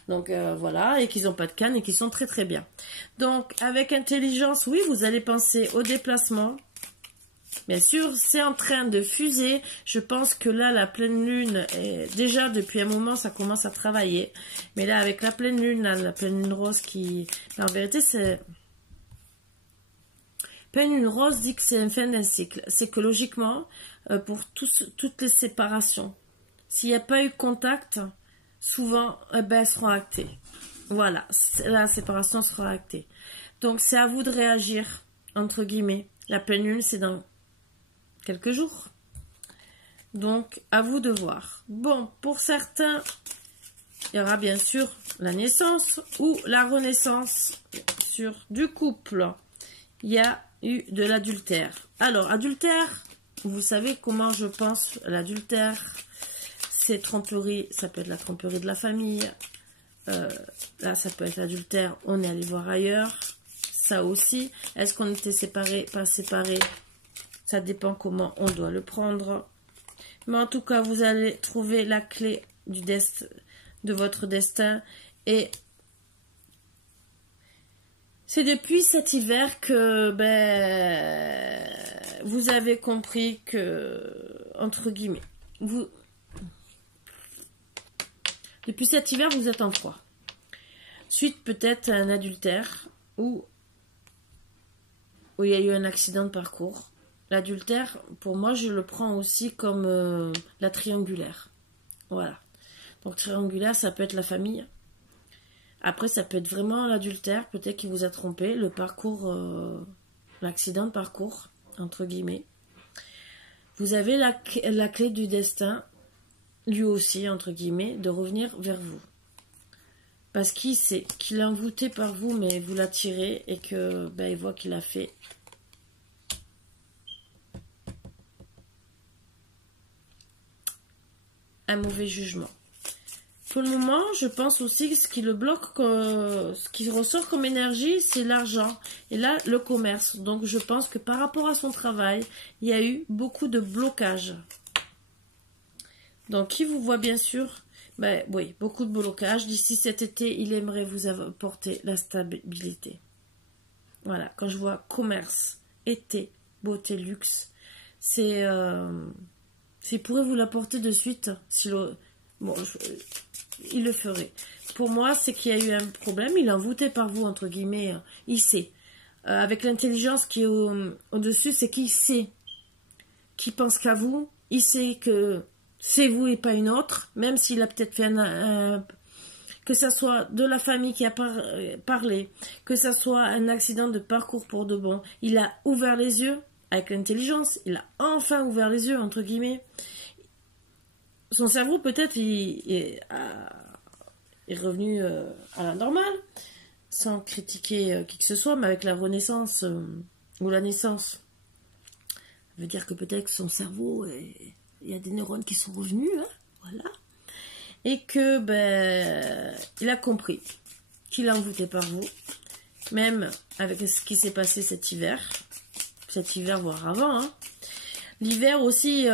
Donc, voilà. Et qui n'ont pas de canne et qui sont très très bien. Donc, avec intelligence, oui, vous allez penser au déplacement. Bien sûr, c'est en train de fuser. Je pense que là, la pleine lune, déjà depuis un moment, ça commence à travailler. Mais là, avec la pleine lune, là, la pleine lune rose qui... En vérité, c'est... Pleine lune rose dit que c'est une fin d'un cycle. C'est que logiquement, pour toutes les séparations, s'il n'y a pas eu contact, souvent, elles seront actées. Voilà, la séparation sera actée. Donc, c'est à vous de réagir, entre guillemets. La pleine lune, c'est dans quelques jours. Donc, à vous de voir. Bon, pour certains, il y aura bien sûr la naissance ou la renaissance sur du couple. Il y a eu de l'adultère. Alors, adultère, vous savez comment je pense à l'adultère. C'est tromperie, ça peut être la tromperie de la famille. Là, ça peut être l'adultère, on est allé voir ailleurs. Ça aussi. Est-ce qu'on était séparés, pas séparés? Ça dépend comment on doit le prendre. Mais en tout cas, vous allez trouver la clé de votre destin. Et c'est depuis cet hiver que vous avez compris que, entre guillemets, depuis cet hiver, vous êtes en froid. Suite peut-être à un adultère où il y a eu un accident de parcours. L'adultère, pour moi, je le prends aussi comme la triangulaire. Voilà. Donc, triangulaire, ça peut être la famille. Après, ça peut être vraiment l'adultère, peut-être qu'il vous a trompé, le parcours, l'accident de parcours, entre guillemets. Vous avez la clé du destin, lui aussi, entre guillemets, de revenir vers vous. Parce qu'il sait qu'il est envoûté par vous, mais vous l'attirez et que il voit qu'il a fait un mauvais jugement. Pour le moment, je pense aussi que ce qui le bloque, ce qui ressort comme énergie, c'est l'argent. Et là, le commerce. Donc, je pense que par rapport à son travail, il y a eu beaucoup de blocages. Donc, qui vous voit bien sûr, oui, beaucoup de blocages. D'ici cet été, il aimerait vous apporter la stabilité. Voilà, quand je vois commerce, été, beauté, luxe, c'est... il pourrait vous l'apporter de suite, si il le ferait. Pour moi, c'est qu'il y a eu un problème, il est envoûté par vous, entre guillemets, il sait. Avec l'intelligence qui est au-dessus, c'est qu'il sait, qu'il pense qu'à vous, il sait que c'est vous et pas une autre, même s'il a peut-être fait que ça soit de la famille qui a parlé, que ça soit un accident de parcours pour de bon, il a ouvert les yeux, avec l'intelligence, il a enfin ouvert les yeux, entre guillemets. son cerveau peut-être est revenu à la normale, sans critiquer qui que ce soit, mais avec la renaissance ou la naissance, ça veut dire que peut-être que son cerveau, il y a des neurones qui sont revenus, hein, voilà, et que ben il a compris qu'il est envoûté par vous, même avec ce qui s'est passé cet hiver voire avant, hein. L'hiver aussi,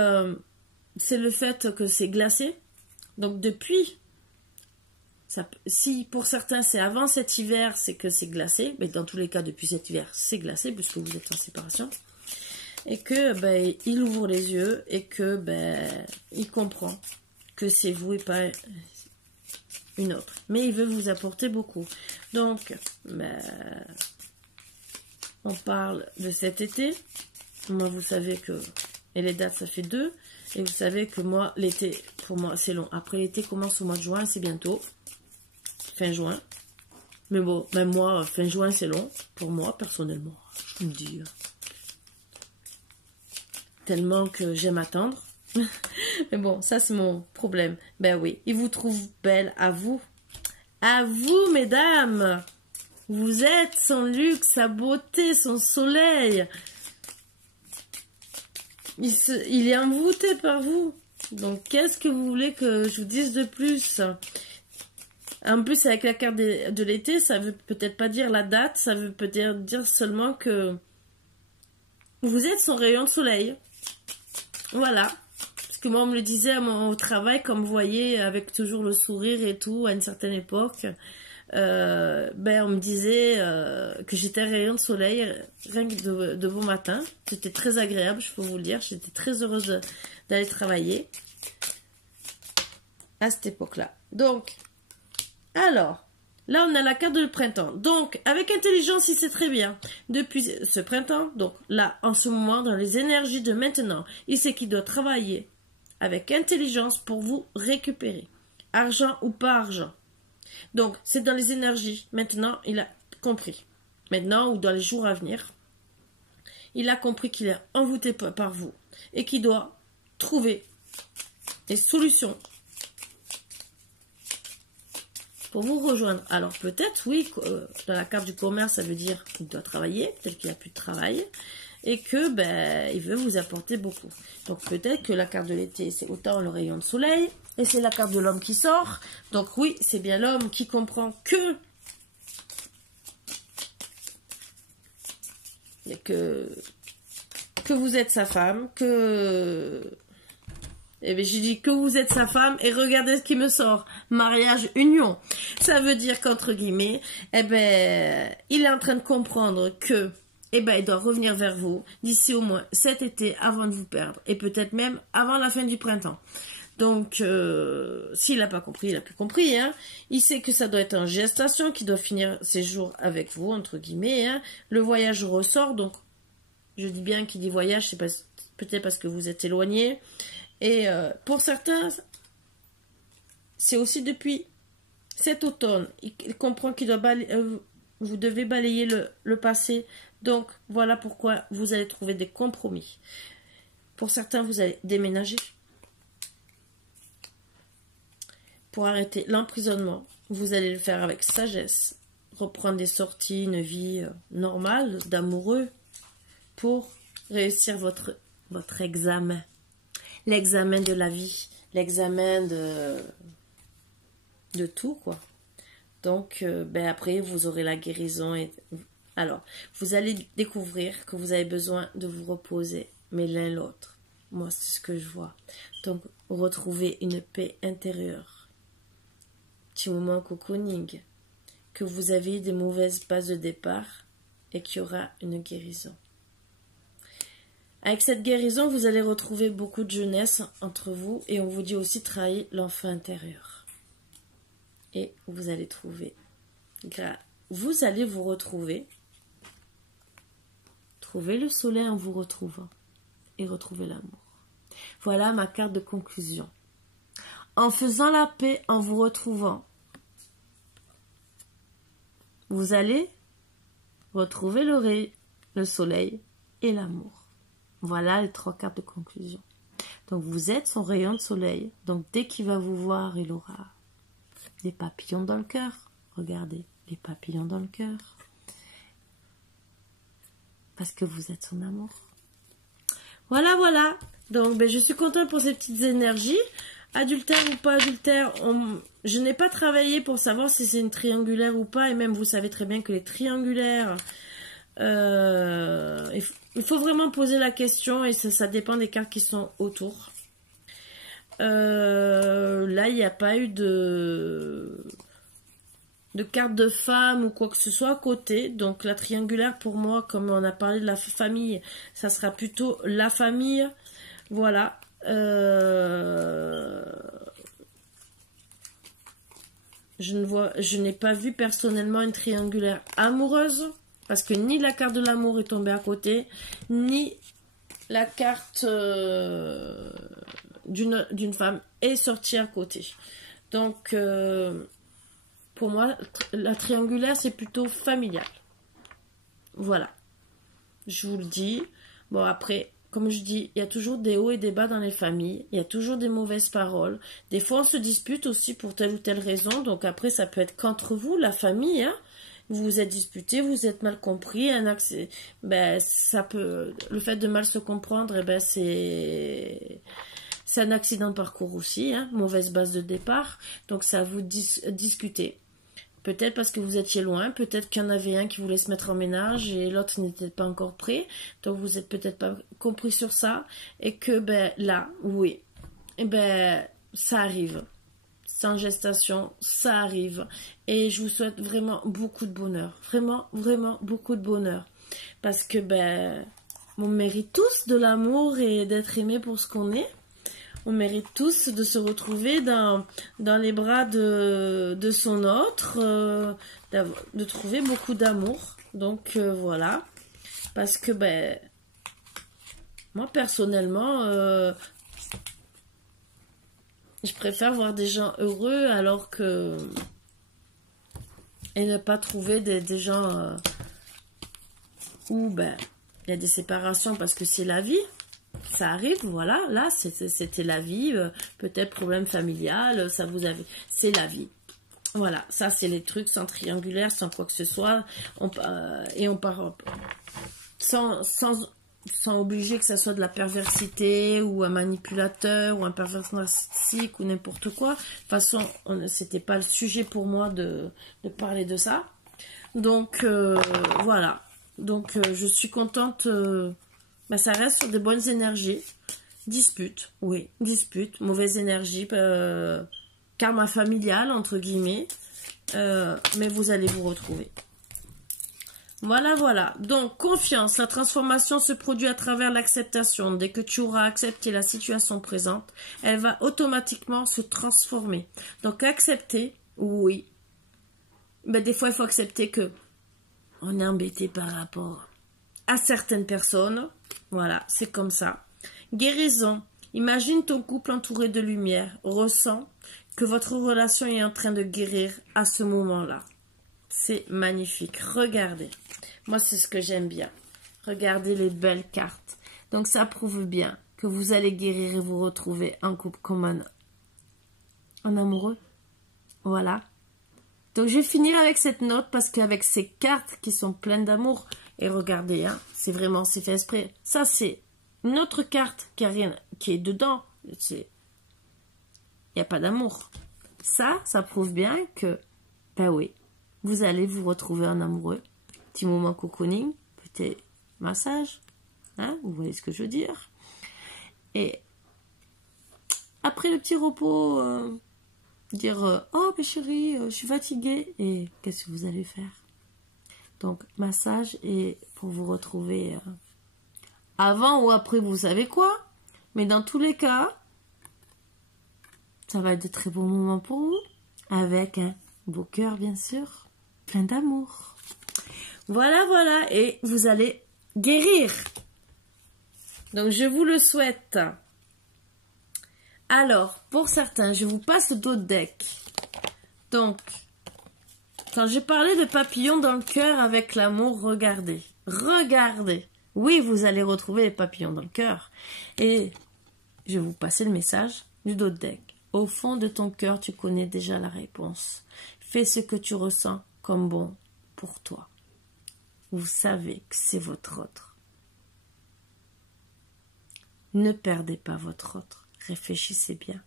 c'est le fait que c'est glacé, donc depuis, si pour certains c'est avant cet hiver, c'est que c'est glacé, mais dans tous les cas depuis cet hiver c'est glacé puisque vous êtes en séparation, et que ben il ouvre les yeux et que ben il comprend que c'est vous et pas une autre, mais il veut vous apporter beaucoup. Donc ben, on parle de cet été. Moi vous savez que, et les dates ça fait 2, et vous savez que moi l'été pour moi c'est long. Après l'été commence au mois de juin, c'est bientôt fin juin, mais bon, même moi fin juin c'est long pour moi personnellement, je vous le dis, tellement que j'aime attendre. Mais bon, ça c'est mon problème. Ben oui, il vous trouve belle à vous mesdames, vous êtes son luxe, sa beauté, son soleil. Il est envoûté par vous, donc qu'est-ce que vous voulez que je vous dise de plus? En plus, avec la carte de l'été, ça veut peut-être pas dire la date, ça veut peut-être dire seulement que vous êtes son rayon de soleil. Voilà. Parce que moi, on me le disait au travail, comme vous voyez, avec toujours le sourire et tout, à une certaine époque, ben, on me disait que j'étais un rayon de soleil, rien que de bon matin. C'était très agréable, je peux vous le dire. J'étais très heureuse d'aller travailler à cette époque-là. Donc, alors, là, on a la carte de printemps. Donc, avec intelligence, il sait très bien. Depuis ce printemps, donc là, en ce moment, dans les énergies de maintenant, il sait qu'il doit travailler avec intelligence pour vous récupérer. Argent ou pas argent. Donc, c'est dans les énergies. Maintenant, il a compris. Maintenant, ou dans les jours à venir, il a compris qu'il est envoûté par vous et qu'il doit trouver des solutions pour vous rejoindre. Alors peut-être, oui, dans la carte du commerce, ça veut dire qu'il doit travailler, peut-être qu'il n'a plus de travail, et que ben il veut vous apporter beaucoup. Donc peut-être que la carte de l'été, c'est autant le rayon de soleil, et c'est la carte de l'homme qui sort. Donc oui, c'est bien l'homme qui comprend que vous êtes sa femme, eh bien, j'ai dit que vous êtes sa femme et regardez ce qui me sort. Mariage, union. Ça veut dire qu'entre guillemets, eh ben, il est en train de comprendre que, eh ben, il doit revenir vers vous d'ici au moins cet été avant de vous perdre et peut-être même avant la fin du printemps. Donc, s'il n'a pas compris, il n'a plus compris, hein. Il sait que ça doit être en gestation, qu'il doit finir ses jours avec vous, entre guillemets, hein. Le voyage ressort, donc, je dis bien qu'il dit voyage, c'est peut-être parce que vous êtes éloigné. Et pour certains, c'est aussi depuis cet automne. Il comprend qu'il doit vous devez balayer le passé. Donc, voilà pourquoi vous allez trouver des compromis. Pour certains, vous allez déménager. Pour arrêter l'emprisonnement, vous allez le faire avec sagesse. Reprendre des sorties, une vie normale, d'amoureux, pour réussir votre examen. L'examen de la vie, l'examen de tout, quoi. Donc, ben après, vous aurez la guérison. Alors, vous allez découvrir que vous avez besoin de vous reposer, mais l'un l'autre. Moi, c'est ce que je vois. Donc, retrouvez une paix intérieure. Petit moment cocooning. Que vous avez des mauvaises bases de départ et qu'il y aura une guérison. Avec cette guérison, vous allez retrouver beaucoup de jeunesse entre vous et on vous dit aussi travailler l'enfant intérieur. Et vous allez vous retrouver, trouver le soleil en vous retrouvant et retrouver l'amour. Voilà ma carte de conclusion. En faisant la paix, en vous retrouvant, vous allez retrouver le soleil et l'amour. Voilà les 3 cartes de conclusion. Donc vous êtes son rayon de soleil. Donc dès qu'il va vous voir, il aura des papillons dans le cœur. Regardez, les papillons dans le cœur. Parce que vous êtes son amour. Voilà, voilà. Donc ben, je suis contente pour ces petites énergies. Adultère ou pas adultère, je n'ai pas travaillé pour savoir si c'est une triangulaire ou pas. Et même vous savez très bien que les triangulaires, il faut vraiment poser la question et ça dépend des cartes qui sont autour. Là, il n'y a pas eu de carte de femme ou quoi que ce soit à côté. Donc la triangulaire, pour moi, comme on a parlé de la famille, ça sera plutôt la famille. Voilà. Je n'ai pas vu personnellement une triangulaire amoureuse. Parce que ni la carte de l'amour est tombée à côté, ni la carte d'une femme est sortie à côté. Donc, pour moi, la triangulaire, c'est plutôt familial. Voilà. Je vous le dis. Bon, après, comme je dis, il y a toujours des hauts et des bas dans les familles. Il y a toujours des mauvaises paroles. Des fois, on se dispute aussi pour telle ou telle raison. Donc, après, ça peut être qu'entre vous, la famille, hein. Vous vous êtes disputé, vous êtes mal compris, ça peut, le fait de mal se comprendre, c'est un accident de parcours aussi, hein, mauvaise base de départ, donc ça vous discuter. Peut-être parce que vous étiez loin, peut-être qu'il y en avait un qui voulait se mettre en ménage et l'autre n'était pas encore prêt, donc vous n'êtes peut-être pas compris sur ça, et que là, oui, ça arrive. Sans gestation, ça arrive. Et je vous souhaite vraiment beaucoup de bonheur. Vraiment, vraiment beaucoup de bonheur. Parce que, on mérite tous de l'amour et d'être aimé pour ce qu'on est. On mérite tous de se retrouver dans les bras de son autre, de trouver beaucoup d'amour. Donc, voilà. Parce que, moi, personnellement, je préfère voir des gens heureux alors que... Et ne pas trouver des gens où il y a des séparations parce que c'est la vie. Ça arrive, voilà. Là, c'était la vie. Peut-être problème familial, ça vous avait... C'est la vie. Voilà, ça c'est les trucs sans triangulaire, sans quoi que ce soit. Et on part sans obliger que ça soit de la perversité ou un manipulateur ou un pervers narcissique ou n'importe quoi. De toute façon, c'était pas le sujet pour moi de parler de ça. Donc, voilà. Donc, je suis contente. Ça reste sur des bonnes énergies. Dispute, oui, dispute. Mauvaise énergie, karma familial, entre guillemets. Mais vous allez vous retrouver. Voilà, voilà. Donc, confiance. La transformation se produit à travers l'acceptation. Dès que tu auras accepté la situation présente, elle va automatiquement se transformer. Donc, accepter, oui. Des fois, il faut accepter que on est embêté par rapport à certaines personnes. Voilà, c'est comme ça. Guérison. Imagine ton couple entouré de lumière. Ressens que votre relation est en train de guérir à ce moment-là. C'est magnifique. Regardez. Moi, c'est ce que j'aime bien. Regardez les belles cartes. Donc, ça prouve bien que vous allez guérir et vous retrouver en couple comme un amoureux. Voilà. Donc, je vais finir avec cette note parce qu'avec ces cartes qui sont pleines d'amour, et regardez, hein, c'est fait exprès. Ça, c'est une autre carte qui est dedans. Il n'y a pas d'amour. Ça prouve bien que, oui. Vous allez vous retrouver en amoureux. Petit moment cocooning, petit massage. Hein, vous voyez ce que je veux dire. Et après le petit repos, dire oh mais chérie, je suis fatiguée. Et qu'est-ce que vous allez faire? Donc massage et pour vous retrouver avant ou après, vous savez quoi. Mais dans tous les cas, ça va être de très bons moments pour vous. Avec un beau cœur bien sûr. Plein d'amour. Voilà, voilà. Et vous allez guérir. Donc, je vous le souhaite. Alors, pour certains, je vous passe d'autres decks. Donc, quand j'ai parlé de papillons dans le cœur avec l'amour, regardez. Regardez. Oui, vous allez retrouver les papillons dans le cœur. Et je vais vous passer le message du dos de deck. Au fond de ton cœur, tu connais déjà la réponse. Fais ce que tu ressens comme bon pour toi. Vous savez que c'est votre autre. Ne perdez pas votre autre. Réfléchissez bien.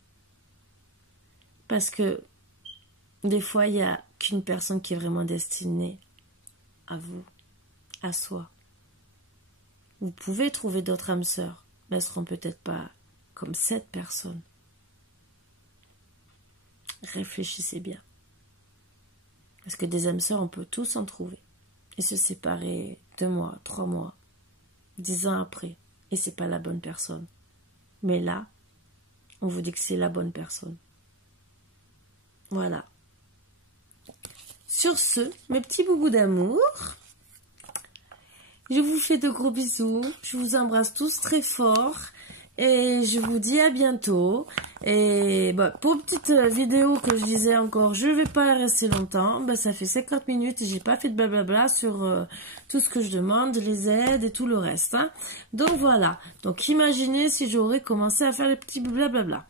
Parce que des fois, il n'y a qu'une personne qui est vraiment destinée à vous, à soi. Vous pouvez trouver d'autres âmes sœurs, mais elles ne seront peut-être pas comme cette personne. Réfléchissez bien. Parce que des âmes sœurs, on peut tous en trouver. Et se séparer 2 mois, 3 mois, 10 ans après. Et c'est pas la bonne personne. Mais là, on vous dit que c'est la bonne personne. Voilà. Sur ce, mes petits boubous d'amour, je vous fais de gros bisous. Je vous embrasse tous très fort. Et je vous dis à bientôt. Et bah, pour une petite vidéo que je disais encore, je ne vais pas rester longtemps. Bah, ça fait 50 minutes et j'ai pas fait de blablabla sur tout ce que je demande, les aides et tout le reste. Hein. Donc voilà. Donc imaginez si j'aurais commencé à faire les petits blablabla.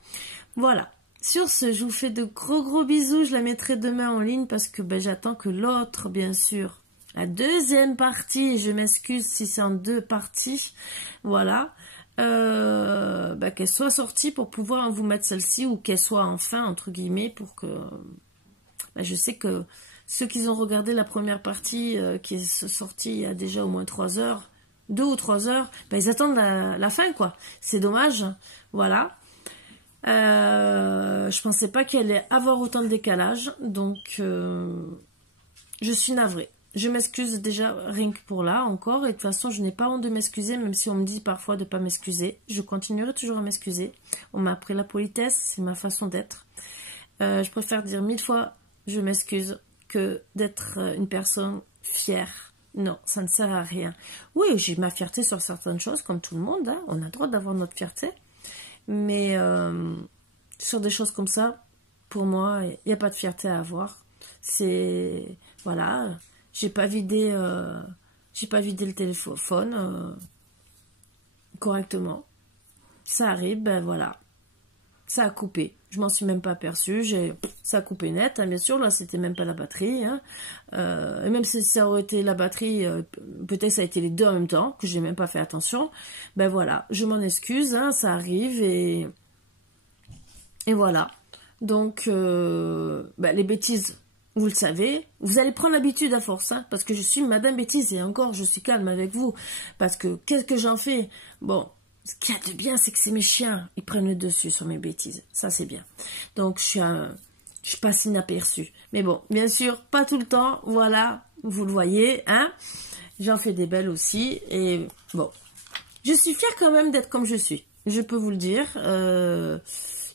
Voilà. Sur ce, je vous fais de gros bisous. Je la mettrai demain en ligne parce que bah, j'attends que l'autre, bien sûr, la deuxième partie, je m'excuse si c'est en 2 parties. Voilà. Bah, qu'elle soit sortie pour pouvoir vous mettre celle-ci ou qu'elle soit enfin entre guillemets pour que bah, je sais que ceux qui ont regardé la première partie qui est sortie il y a déjà au moins 3 heures, 2 ou 3 heures, bah, ils attendent la fin quoi, c'est dommage. Voilà, je pensais pas qu'il allait avoir autant de décalage, donc je suis navrée. Je m'excuse déjà rien que pour là encore. Et de toute façon, je n'ai pas honte de m'excuser, même si on me dit parfois de ne pas m'excuser. Je continuerai toujours à m'excuser. On m'a appris la politesse, c'est ma façon d'être. Je préfère dire 1000 fois je m'excuse que d'être une personne fière. Non, ça ne sert à rien. Oui, j'ai ma fierté sur certaines choses, comme tout le monde. Hein. On a le droit d'avoir notre fierté. Mais sur des choses comme ça, pour moi, il n'y a pas de fierté à avoir. C'est... Voilà... J'ai pas vidé le téléphone correctement. Ça arrive, ben voilà. Ça a coupé. Je m'en suis même pas aperçue. Ça a coupé net, hein, bien sûr. Là, c'était même pas la batterie. Hein. Et même si ça aurait été la batterie, peut-être ça a été les 2 en même temps, que j'ai même pas fait attention. Ben voilà, je m'en excuse. Hein, ça arrive et voilà. Donc, ben, les bêtises. Vous le savez, vous allez prendre l'habitude à force, hein, parce que je suis Madame Bêtise et encore, je suis calme avec vous, parce que qu'est-ce que j'en fais? Bon, ce qu'il y a de bien, c'est que c'est mes chiens, ils prennent le dessus sur mes bêtises, ça c'est bien. Donc je passe inaperçue. Mais bon, bien sûr, pas tout le temps, voilà, vous le voyez, hein. J'en fais des belles aussi, et bon, je suis fière quand même d'être comme je suis, je peux vous le dire.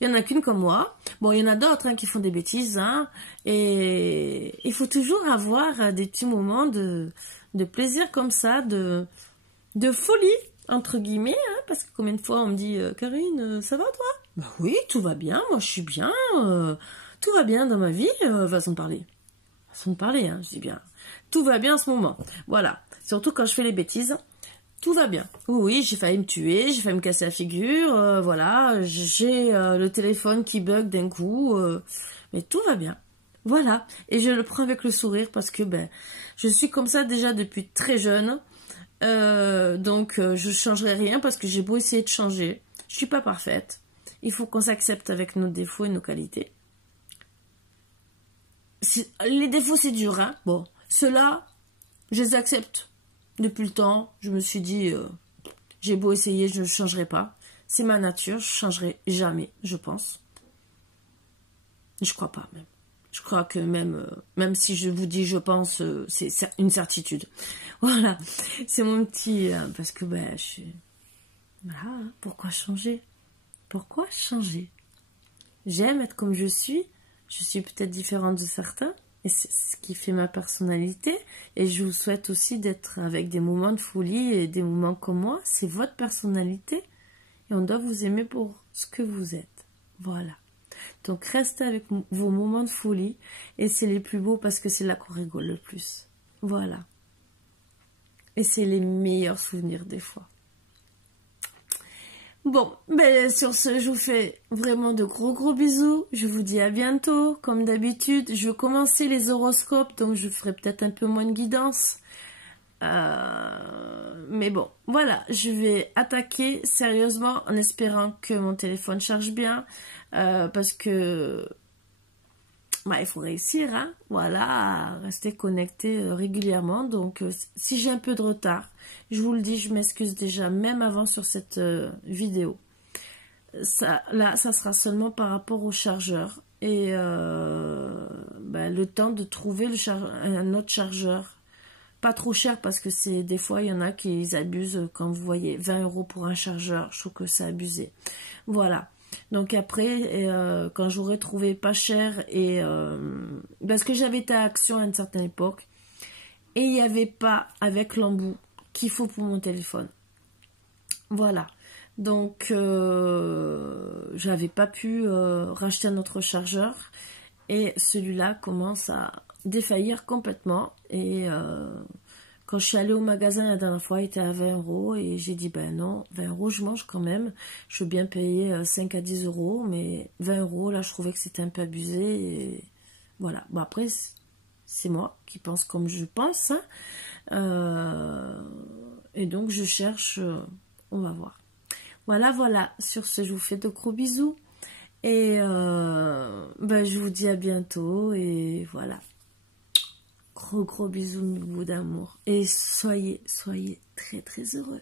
Il n'y en a qu'une comme moi. Bon, il y en a d'autres hein, qui font des bêtises. Hein, et il faut toujours avoir des petits moments de plaisir comme ça, de folie, entre guillemets. Hein, parce que combien de fois on me dit « Karine, ça va toi ?» Bah oui, tout va bien, moi je suis bien. Tout va bien dans ma vie, façon de parler. Façon de parler, hein, je dis bien. Tout va bien en ce moment. Voilà. Surtout quand je fais les bêtises. Tout va bien. Oui, j'ai failli me tuer, j'ai failli me casser la figure, voilà, j'ai le téléphone qui bug d'un coup, mais tout va bien. Voilà, et je le prends avec le sourire parce que ben, je suis comme ça déjà depuis très jeune, donc je ne changerai rien parce que j'ai beau essayer de changer, je suis pas parfaite. Il faut qu'on s'accepte avec nos défauts et nos qualités. Les défauts c'est dur, hein. Bon, ceux-là, je les accepte. Depuis le temps, je me suis dit, j'ai beau essayer, je ne changerai pas. C'est ma nature, je ne changerai jamais, je pense. Je crois pas même. Je crois que même si je vous dis je pense, c'est une certitude. Voilà, c'est mon petit... parce que ben, je suis... Voilà, pourquoi changer? Pourquoi changer? J'aime être comme je suis peut-être différente de certains. Et c'est ce qui fait ma personnalité. Et je vous souhaite aussi d'être avec des moments de folie et des moments comme moi. C'est votre personnalité. Et on doit vous aimer pour ce que vous êtes. Voilà. Donc restez avec vos moments de folie. Et c'est les plus beaux parce que c'est là qu'on rigole le plus. Voilà. Et c'est les meilleurs souvenirs des fois. Bon, ben sur ce, je vous fais vraiment de gros bisous. Je vous dis à bientôt. Comme d'habitude, je vais commencer les horoscopes, donc je ferai peut-être un peu moins de guidance. Mais bon, voilà, je vais attaquer sérieusement en espérant que mon téléphone charge bien. Parce que bah, il faut réussir, hein, voilà, à rester connecté régulièrement. Donc, si j'ai un peu de retard, je vous le dis, je m'excuse déjà, même avant sur cette vidéo. Là, ça sera seulement par rapport au chargeur. Et bah, le temps de trouver un autre chargeur. Pas trop cher parce que c'est des fois, il y en a qui abusent. Quand vous voyez 20 € pour un chargeur, je trouve que c'est abusé. Voilà. Donc après, quand j'aurais trouvé pas cher, et parce que j'avais été à Action à une certaine époque, et il n'y avait pas avec l'embout qu'il faut pour mon téléphone. Voilà. Donc, j'avais pas pu racheter un autre chargeur, et celui-là commence à défaillir complètement. Et quand je suis allée au magasin la dernière fois, il était à 20 € et j'ai dit ben non, 20 € je mange quand même, je veux bien payer 5 à 10 €, mais 20 € là je trouvais que c'était un peu abusé. Et voilà, bon après c'est moi qui pense comme je pense, hein. Et donc je cherche, on va voir. Voilà, sur ce je vous fais de gros bisous et ben, je vous dis à bientôt et voilà. Gros bisous d'amour. Et soyez très heureux.